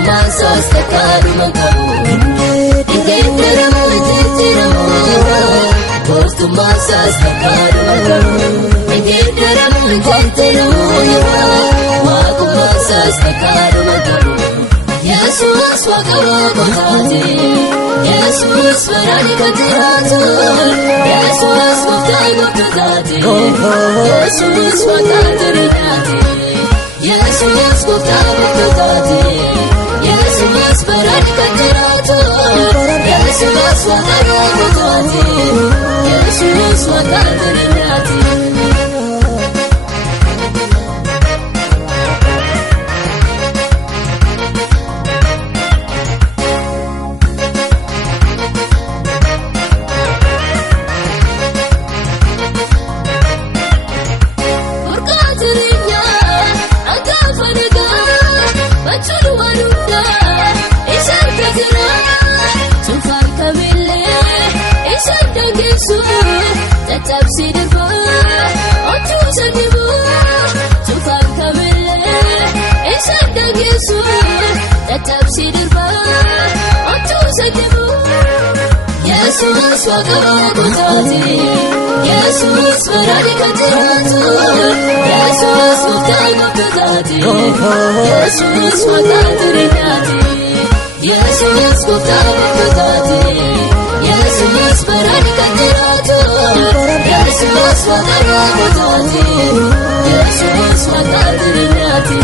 Motumasa stakadu makabu Ikenderamu jitiramu Motumasa stakadu makabu Ikenderamu jitiramu Motumasa stakadu makabu Jesus wakabu kutati Jesus warani katiratu Jesus wakabu kutati Jesus wakabu kutati Jesus wakabu kutati Jesus warani katiratu Jesus wakabu kutati Jesus wakabu kutati Jesus wakabu kutati Jesus warani katiratu Jesus wakabu kutati Jesus wakabu kutati Jesus wakabu kutati Jesus warani katiratu Jesus wakabu kutati Jesus wakabu kutati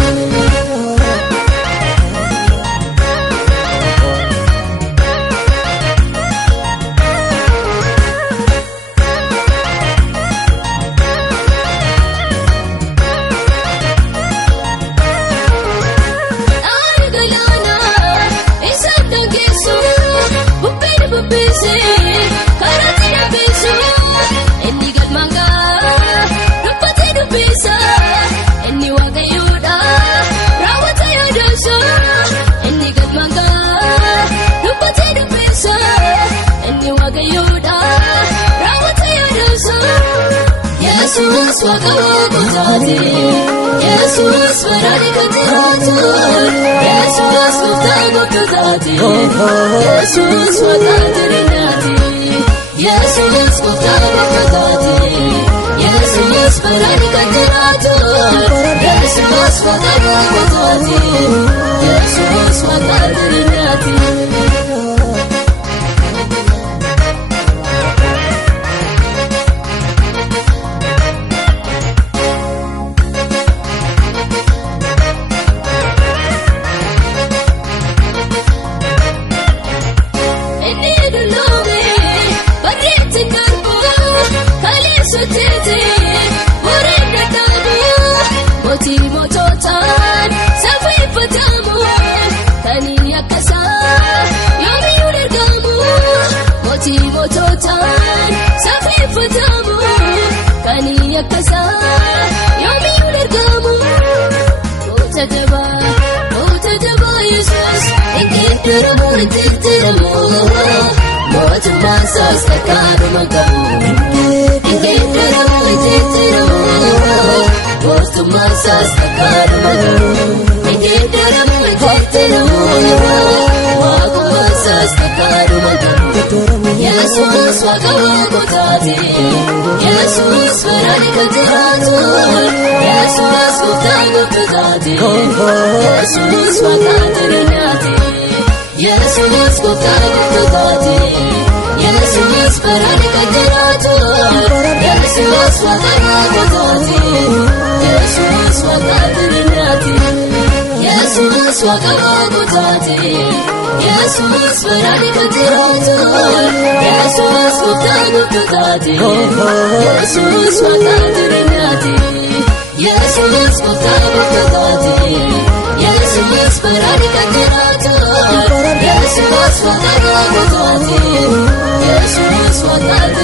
Jesus wakabu kutati Jesus warani katiratu Jesus wakabu kutati Jesus wakabu kutati Jesus wakabu kutati Jesus warani katiratu Jesus wakabu kutati Jesus wakabu kutati Motumasa stakadu makabu Ikenderamu jitiramu Motumasa stakadu makabu Ikenderamu jitiramu Motumasa stakadu makabu Jesus wakabu kutati Jesus warani katiratu Jesus wakabu kutati Jesus wakabu kutati Jesus wakabu kutati Jesus warani katiratu Jesus wakabu kutati Jesus wakabu kutati Jesus wakabu kutati Jesus warani katiratu Jesus wakabu kutati Jesus wakabu kutati Jesus wakabu kutati Jesus warani katiratu Jesus wakabu kutati Jesus wakabu